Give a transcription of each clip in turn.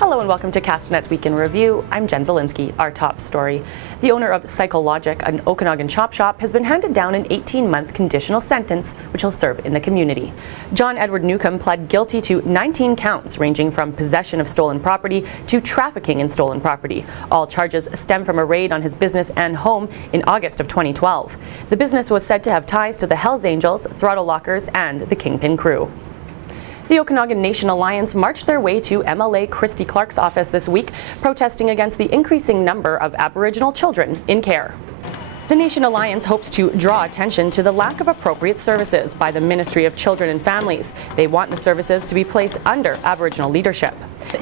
Hello and welcome to Castanet's Week in Review. I'm Jen Zielinski. Our top story. The owner of Psychologic, an Okanagan chop shop, has been handed down an 18-month conditional sentence, which he'll serve in the community. John Edward Newcomb pled guilty to 19 counts, ranging from possession of stolen property to trafficking in stolen property. All charges stem from a raid on his business and home in August of 2012. The business was said to have ties to the Hells Angels, Throttle Lockers, and the Kingpin Crew. The Okanagan Nation Alliance marched their way to MLA Christy Clark's office this week, protesting against the increasing number of Aboriginal children in care. The Nation Alliance hopes to draw attention to the lack of appropriate services by the Ministry of Children and Families. They want the services to be placed under Aboriginal leadership.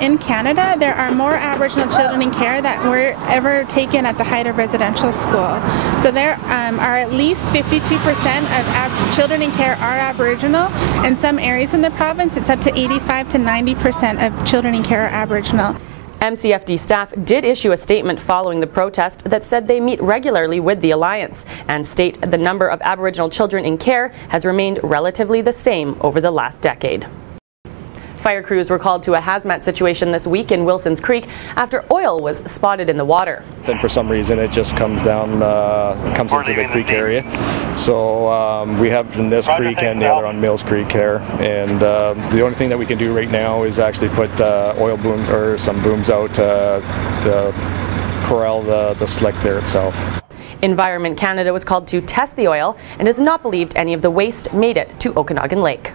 In Canada, there are more Aboriginal children in care that were ever taken at the height of residential school. So there are at least 52% of children in care are Aboriginal. In some areas in the province, it's up to 85 to 90% of children in care are Aboriginal. MCFD staff did issue a statement following the protest that said they meet regularly with the Alliance and state the number of Aboriginal children in care has remained relatively the same over the last decade. Fire crews were called to a hazmat situation this week in Wilson's Creek after oil was spotted in the water. And for some reason it just comes down, comes into the creek area. So we have in this creek and the other on Mills Creek here. And the only thing that we can do right now is actually put oil boom or some booms out to corral the slick there itself. Environment Canada was called to test the oil and has not believed any of the waste made it to Okanagan Lake.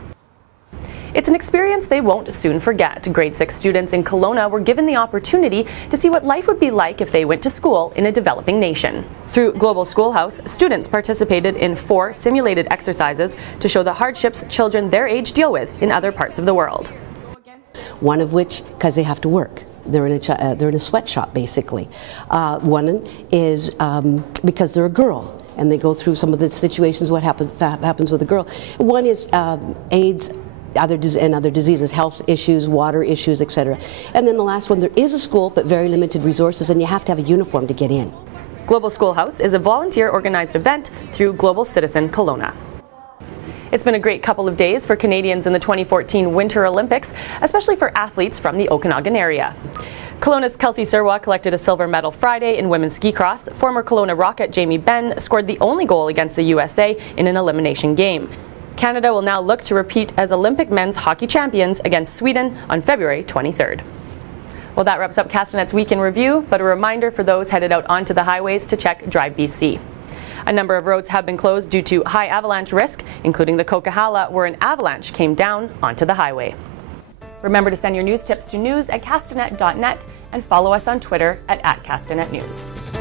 It's an experience they won't soon forget. Grade 6 students in Kelowna were given the opportunity to see what life would be like if they went to school in a developing nation. Through Global Schoolhouse, students participated in 4 simulated exercises to show the hardships children their age deal with in other parts of the world. One of which, because they have to work. They're in a sweatshop, basically. One is because they're a girl, and they go through some of the situations, what happens with a girl. One is AIDS, other diseases, health issues, water issues, etc. And then the last one, there is a school, but very limited resources, and you have to have a uniform to get in. Global Schoolhouse is a volunteer-organized event through Global Citizen Kelowna. It's been a great couple of days for Canadians in the 2014 Winter Olympics, especially for athletes from the Okanagan area. Kelowna's Kelsey Surwa collected a silver medal Friday in women's ski cross. Former Kelowna Rocket Jamie Benn scored the only goal against the USA in an elimination game. Canada will now look to repeat as Olympic men's hockey champions against Sweden on February 23rd. Well, that wraps up Castanet's Week in Review, but a reminder for those headed out onto the highways to check Drive BC. A number of roads have been closed due to high avalanche risk, including the Coquihalla, where an avalanche came down onto the highway. Remember to send your news tips to news@castanet.net and follow us on Twitter @CastanetNews.